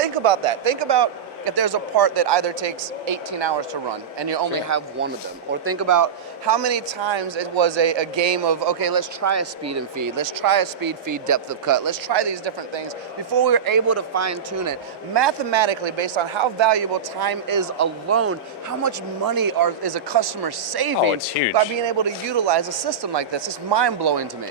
think about that. Think about if there's a part that either takes 18 hours to run and you only have one of them. Or think about how many times it was a game of, okay, let's try a speed and feed. Let's try a speed feed depth of cut. Let's try these different things before we were able to fine tune it. Mathematically, based on how valuable time is alone, how much money is a customer saving it's huge. by being able to utilize a system like this? It's mind-blowing to me.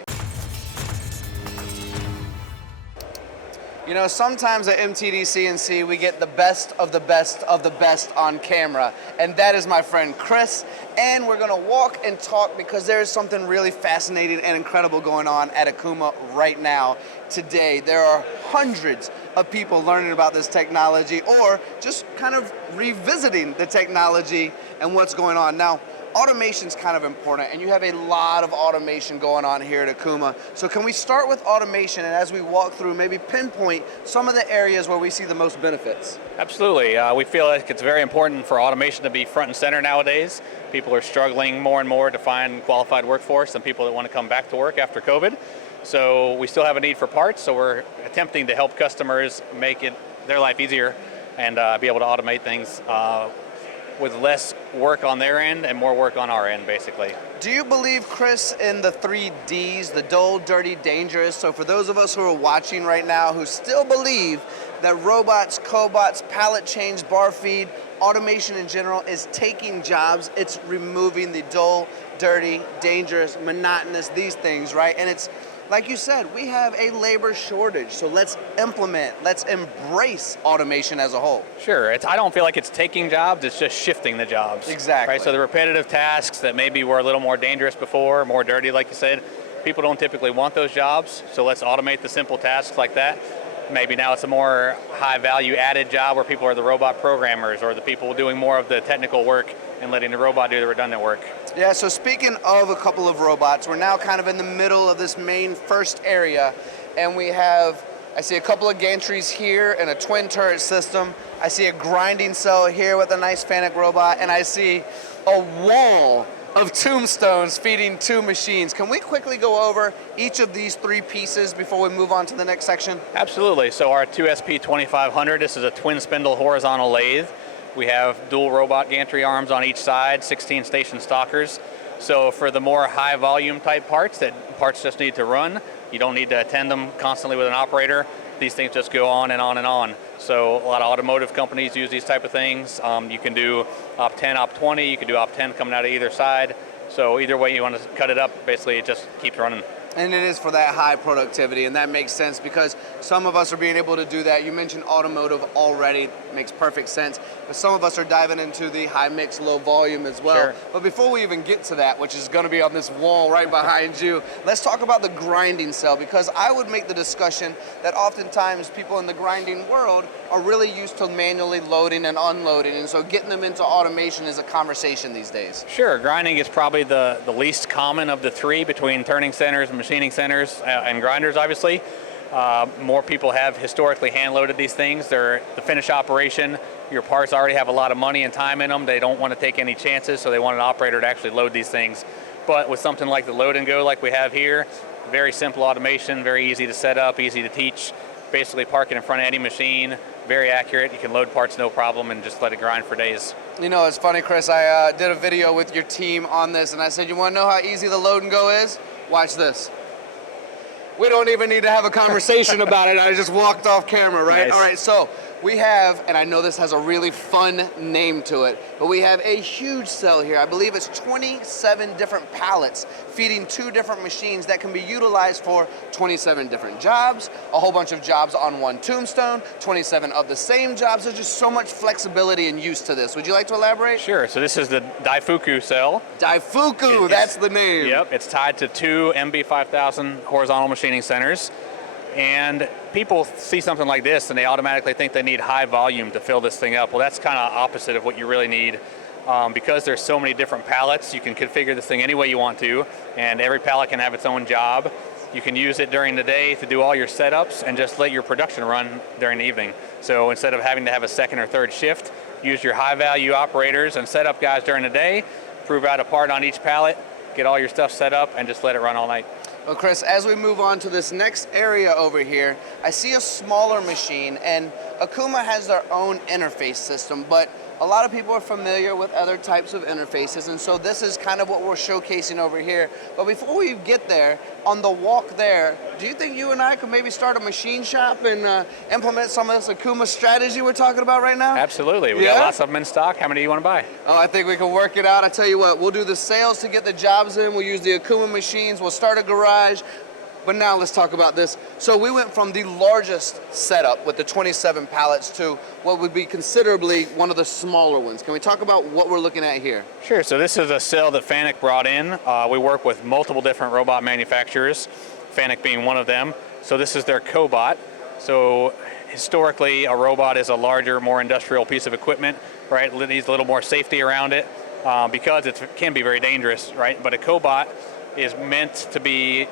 You know, sometimes at MTDCNC, we get the best of the best of the best on camera, and that is my friend Chris, and we're gonna walk and talk because there is something really fascinating and incredible going on at Okuma right now, today. There are hundreds of people learning about this technology or just kind of revisiting the technology and what's going on. Now, automation's kind of important, and you have a lot of automation going on here at Okuma. So can we start with automation, and as we walk through, maybe pinpoint some of the areas where we see the most benefits? Absolutely. We feel like it's very important for automation to be front and center nowadays. People are struggling more and more to find qualified workforce and people that want to come back to work after COVID. So we still have a need for parts, so we're attempting to help customers make their life easier and be able to automate things with less work on their end and more work on our end, basically. Do you believe, Chris, in the 3 Ds, the dull, dirty, dangerous? So for those of us who are watching right now who still believe that robots, cobots, pallet change, bar feed, automation in general is taking jobs, it's removing the dull, dirty, dangerous, monotonous, these things, right? And it's, like you said, we have a labor shortage, so let's implement, let's embrace automation as a whole. Sure, I don't feel like it's taking jobs, it's just shifting the jobs. Exactly. Right, so the repetitive tasks that maybe were a little more dangerous before, more dirty like you said, people don't typically want those jobs, so let's automate the simple tasks like that. Maybe now it's a more high value added job where people are the robot programmers or the people doing more of the technical work and letting the robot do the redundant work. Yeah, so speaking of a couple of robots, we're now kind of in the middle of this main first area, and we have, I see a couple of gantries here and a twin turret system. I see a grinding cell here with a nice FANUC robot, and I see a wall of tombstones feeding 2 machines. Can we quickly go over each of these 3 pieces before we move on to the next section? Absolutely. So our 2SP2500, this is a twin spindle horizontal lathe. We have dual robot gantry arms on each side, 16 station stalkers. So for the more high volume type parts that parts just need to run, you don't need to attend them constantly with an operator. These things just go on and on and on. So a lot of automotive companies use these type of things. You can do op 10, op 20, you can do op 10 coming out of either side. So either way you want to cut it up, basically it just keeps running. And it is for that high productivity, and that makes sense because some of us are being able to do that. You mentioned automotive already, makes perfect sense, but some of us are diving into the high mix, low volume as well. Sure. But before we even get to that, which is going to be on this wall right behind you, let's talk about the grinding cell, because I would make the discussion that oftentimes people in the grinding world are really used to manually loading and unloading, and so getting them into automation is a conversation these days. Sure, grinding is probably the least common of the 3 between turning centers and machining centers and grinders, obviously. More people have historically hand-loaded these things. They're the finish operation. Your parts already have a lot of money and time in them. They don't want to take any chances, so they want an operator to actually load these things. But with something like the load and go like we have here, very simple automation, very easy to set up, easy to teach. Basically park it in front of any machine, very accurate. You can load parts no problem and just let it grind for days. You know, it's funny, Chris, I did a video with your team on this, and I said, you want to know how easy the load and go is? Watch this. We don't even need to have a conversation about it. I just walked off camera, right? Nice. All right, so we have, and I know this has a really fun name to it, but we have a huge cell here. I believe it's 27 different pallets feeding 2 different machines that can be utilized for 27 different jobs, a whole bunch of jobs on one tombstone, 27 of the same jobs. There's just so much flexibility and use to this. Would you like to elaborate? Sure, so this is the Daifuku cell. Daifuku, that's the name. Yep, it's tied to 2 MB5000 horizontal machining centers. And people see something like this and they automatically think they need high volume to fill this thing up. Well, that's kind of opposite of what you really need. Because there's so many different pallets, you can configure this thing any way you want to, and every pallet can have its own job. You can use it during the day to do all your setups and just let your production run during the evening. So instead of having to have a second or third shift, use your high value operators and setup guys during the day, prove out a part on each pallet, get all your stuff set up, and just let it run all night. Well, Chris, as we move on to this next area over here, I see a smaller machine, and Okuma has their own interface system, but a lot of people are familiar with other types of interfaces, and so this is kind of what we're showcasing over here. But before we get there, on the walk there, do you think you and I could maybe start a machine shop and implement some of this Okuma strategy we're talking about right now? Absolutely. We got lots of them in stock. How many do you want to buy? Oh, I think we can work it out. I tell you what, we'll do the sales to get the jobs in. We'll use the Okuma machines. We'll start a garage. But now let's talk about this. So we went from the largest setup with the 27 pallets to what would be considerably one of the smaller ones. Can we talk about what we're looking at here? Sure. So this is a cell that Fanuc brought in. We work with multiple different robot manufacturers, Fanuc being one of them. So this is their cobot. So historically, a robot is a larger, more industrial piece of equipment, right? It needs a little more safety around it because it can be very dangerous, right? But a cobot is meant to be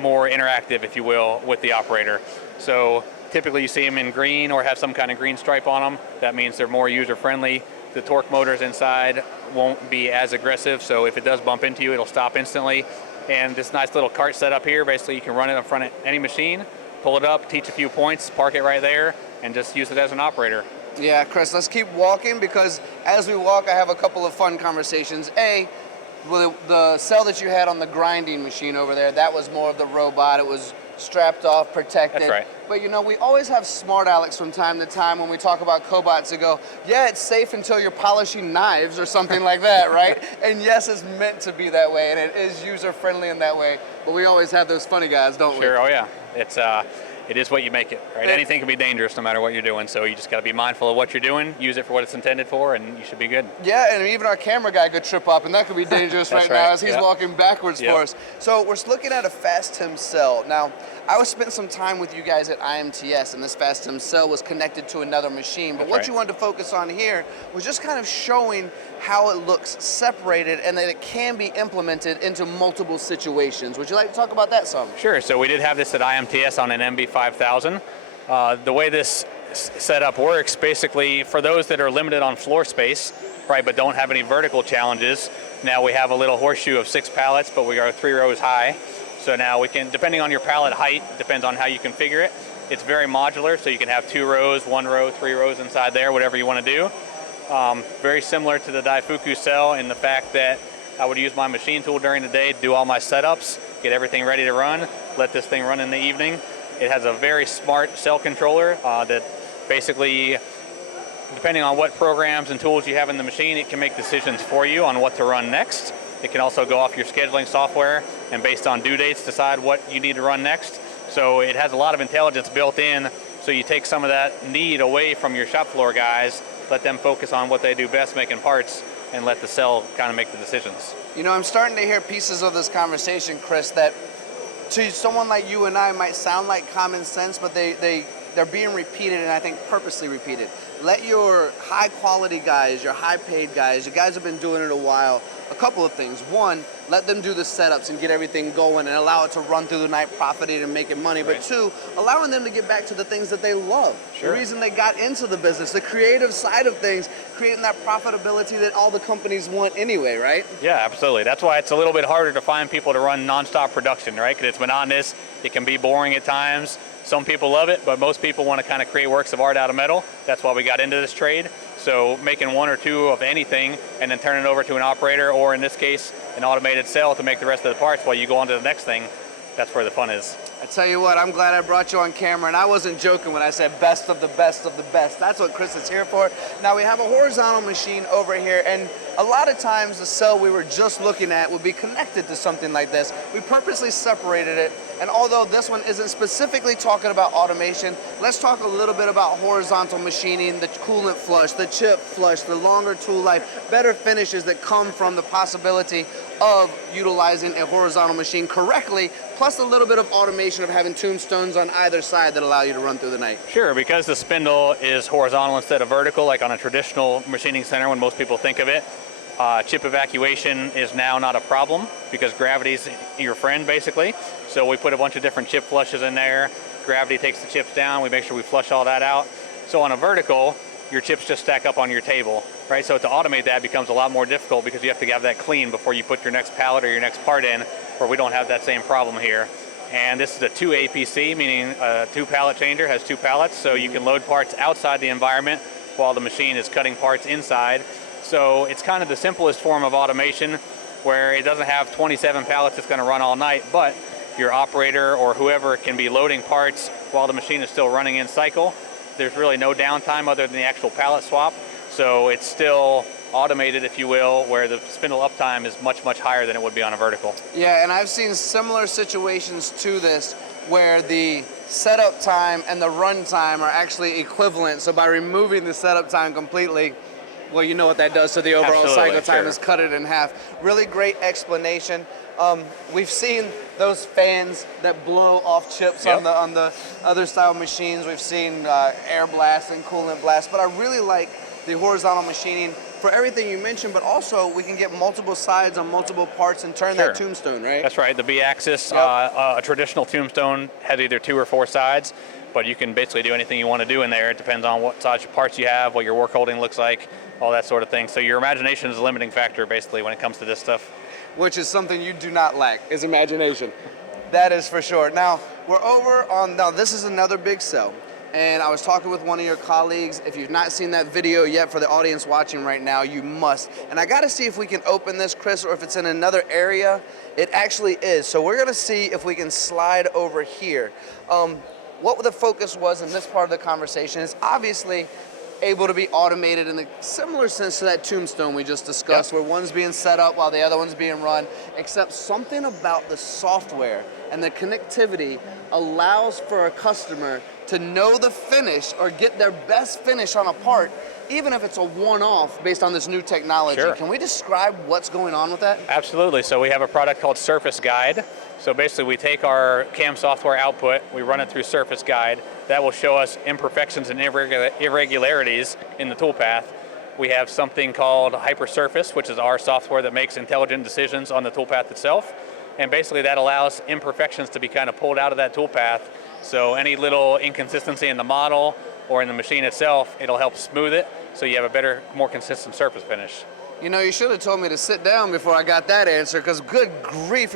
more interactive, if you will, with the operator. So typically you see them in green or have some kind of green stripe on them. That means they're more user-friendly. The torque motors inside won't be as aggressive, so if it does bump into you, it'll stop instantly. And this nice little cart setup here, basically you can run it in front of any machine, pull it up, teach a few points, park it right there, and just use it as an operator. Yeah, Chris, let's keep walking, because as we walk, I have a couple of fun conversations. Well, the cell that you had on the grinding machine over there, that was more of the robot. It was strapped off, protected. That's right. But you know, we always have smart Alex from time to time when we talk about cobots that go, yeah, it's safe until you're polishing knives or something like that, right? And yes, it's meant to be that way, and it is user-friendly in that way. But we always have those funny guys, don't we? Sure, oh yeah. It is what you make it, right? Anything can be dangerous no matter what you're doing, so you just got to be mindful of what you're doing, use it for what it's intended for, and you should be good. Yeah, and even our camera guy could trip up, and that could be dangerous right now as he's walking backwards for us. So we're looking at a FastTim cell. Now, I was spending some time with you guys at IMTS, and this FastTim cell was connected to another machine. But what you wanted to focus on here was just kind of showing how it looks separated and that it can be implemented into multiple situations. Would you like to talk about that some? Sure. So we did have this at IMTS on an MB5000. The way this setup works, basically, for those that are limited on floor space, right, but don't have any vertical challenges, now we have a little horseshoe of 6 pallets, but we are 3 rows high. So now we can, depending on your pallet height, depends on how you configure it. It's very modular, so you can have 2 rows, 1 row, 3 rows inside there, whatever you want to do. Very similar to the Daifuku cell in the fact that I would use my machine tool during the day, do all my setups, get everything ready to run, let this thing run in the evening. It has a very smart cell controller that basically, depending on what programs and tools you have in the machine, it can make decisions for you on what to run next. It can also go off your scheduling software and based on due dates decide what you need to run next. So it has a lot of intelligence built in, so you take some of that need away from your shop floor guys, let them focus on what they do best, making parts, and let the cell kind of make the decisions. You know, I'm starting to hear pieces of this conversation, Chris, that to someone like you and I might sound like common sense, but they're being repeated, and I think purposely repeated. Let your high quality guys, your high paid guys, you guys have been doing it a while, a couple of things. One, let them do the setups and get everything going and allow it to run through the night, profiting and making money. But 2, allowing them to get back to the things that they love. Sure. The reason they got into the business, the creative side of things, creating that profitability that all the companies want anyway, right? Yeah, absolutely. That's why it's a little bit harder to find people to run nonstop production, right? Because it's monotonous, it can be boring at times. Some people love it, but most people want to kind of create works of art out of metal. That's why we got into this trade. So making 1 or 2 of anything and then turning it over to an operator, or in this case, an automated cell to make the rest of the parts while you go on to the next thing, that's where the fun is. I tell you what, I'm glad I brought you on camera, and I wasn't joking when I said best of the best of the best. That's what Chris is here for. Now we have a horizontal machine over here, and a lot of times the cell we were just looking at would be connected to something like this. We purposely separated it, and although this one isn't specifically talking about automation, let's talk a little bit about horizontal machining, the coolant flush, the chip flush, the longer tool life, better finishes that come from the possibility of utilizing a horizontal machine correctly, plus a little bit of automation of having tombstones on either side that allow you to run through the night. Sure, because the spindle is horizontal instead of vertical, like on a traditional machining center when most people think of it, chip evacuation is now not a problem because gravity's your friend, basically. So we put a bunch of different chip flushes in there. Gravity takes the chips down. We make sure we flush all that out. So on a vertical, your chips just stack up on your table, right? So to automate that becomes a lot more difficult because you have to have that clean before you put your next pallet or your next part in. where we don't have that same problem here. And this is a 2 APC, meaning a 2 pallet changer, has 2 pallets, so you can load parts outside the environment while the machine is cutting parts inside. So it's kind of the simplest form of automation, where it doesn't have 27 pallets that's going to run all night, but your operator or whoever can be loading parts while the machine is still running in cycle. There's really no downtime other than the actual pallet swap, so it's still automated, if you will, where the spindle uptime is much, much higher than it would be on a vertical. Yeah, and I've seen similar situations to this where the setup time and the run time are actually equivalent. So by removing the setup time completely, well, you know what that does to the overall cycle time, is cut it in half. Really great explanation. We've seen those fans that blow off chips on the other style machines. We've seen air blast and coolant blast, but I really like the horizontal machining for everything you mentioned, but also we can get multiple sides on multiple parts and turn that tombstone, right? That's right, the B-axis, a traditional tombstone has either 2 or 4 sides, but you can basically do anything you want to do in there. It depends on what size parts you have, what your work holding looks like, all that sort of thing. So your imagination is a limiting factor, basically, when it comes to this stuff. Which is something you do not lack, is imagination. That is for sure. Now, we're over on, now this is another big cell. And I was talking with one of your colleagues. If you've not seen that video yet, for the audience watching right now, you must. And I gotta see if we can open this, Chris, or if it's in another area. It actually is. So we're gonna see if we can slide over here. What the focus was in this part of the conversation is obviously able to be automated in a similar sense to that tombstone we just discussed, where one's being set up while the other one's being run, except something about the software and the connectivity allows for a customer to know the finish or get their best finish on a part, even if it's a one-off based on this new technology. Can we describe what's going on with that? Absolutely. So we have a product called Surface Guide. So basically we take our CAM software output, we run it through Surface Guide. That will show us imperfections and irregularities in the toolpath. We have something called Hypersurface, which is our software that makes intelligent decisions on the toolpath itself. And basically that allows imperfections to be kind of pulled out of that toolpath. So any little inconsistency in the model or in the machine itself, it'll help smooth it so you have a better, more consistent surface finish. You know, you should have told me to sit down before I got that answer, because good grief,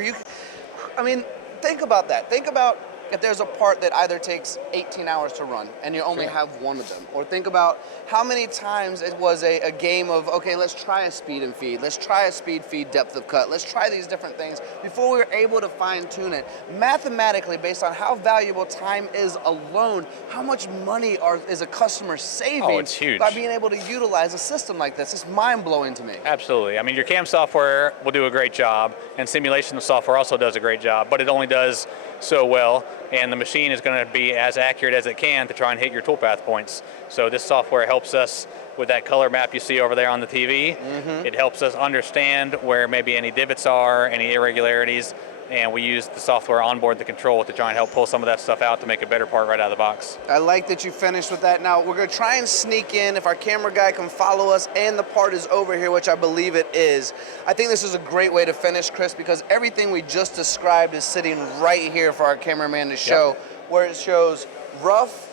I mean, think about that. Think about if there's a part that either takes 18 hours to run and you only have one of them. Or think about how many times it was a game of, okay, let's try a speed and feed. Let's try a speed feed depth of cut. Let's try these different things before we were able to fine tune it. Mathematically, based on how valuable time is alone, how much money is a customer saving it's huge. by being able to utilize a system like this? It's mind-blowing to me. Absolutely. I mean, your CAM software will do a great job, and simulation software also does a great job, but it only does so well, and the machine is going to be as accurate as it can to try and hit your toolpath points. So this software helps us with that color map you see over there on the TV. It helps us understand where maybe any divots are, any irregularities, and we use the software onboard the control to try and help pull some of that stuff out to make a better part right out of the box. I like that you finished with that. Now we're going to try and sneak in, if our camera guy can follow us and the part is over here, which I believe it is. I think this is a great way to finish, Chris, because everything we just described is sitting right here for our cameraman to show, where it shows rough,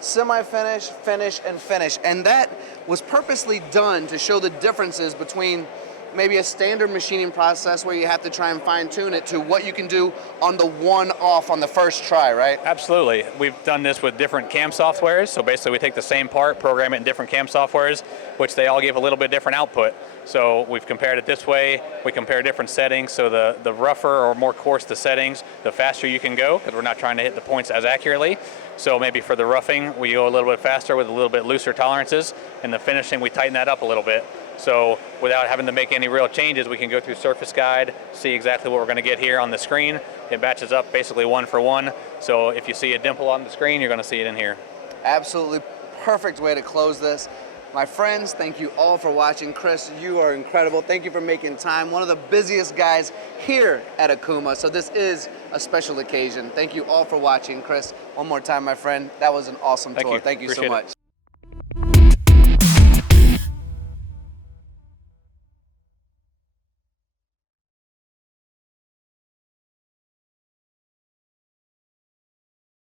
semi-finish, finish, and finish. And that was purposely done to show the differences between maybe a standard machining process where you have to try and fine tune it to what you can do on the one-off on the first try, right? Absolutely. We've done this with different CAM softwares. So basically we take the same part, program it in different CAM softwares, which they all give a little bit different output. So we've compared it this way. We compare different settings. So the rougher or more coarse the settings, the faster you can go, because we're not trying to hit the points as accurately. So maybe for the roughing, we go a little bit faster with a little bit looser tolerances. And the finishing, we tighten that up a little bit. So without having to make any real changes, we can go through Surface Guide, see exactly what we're going to get here on the screen. It matches up basically one for one. So if you see a dimple on the screen, you're going to see it in here. Absolutely perfect way to close this. My friends, thank you all for watching. Chris, you are incredible. Thank you for making time. One of the busiest guys here at Okuma, so this is a special occasion. Thank you all for watching. Chris, one more time, my friend. That was an awesome tour. Thank you so much.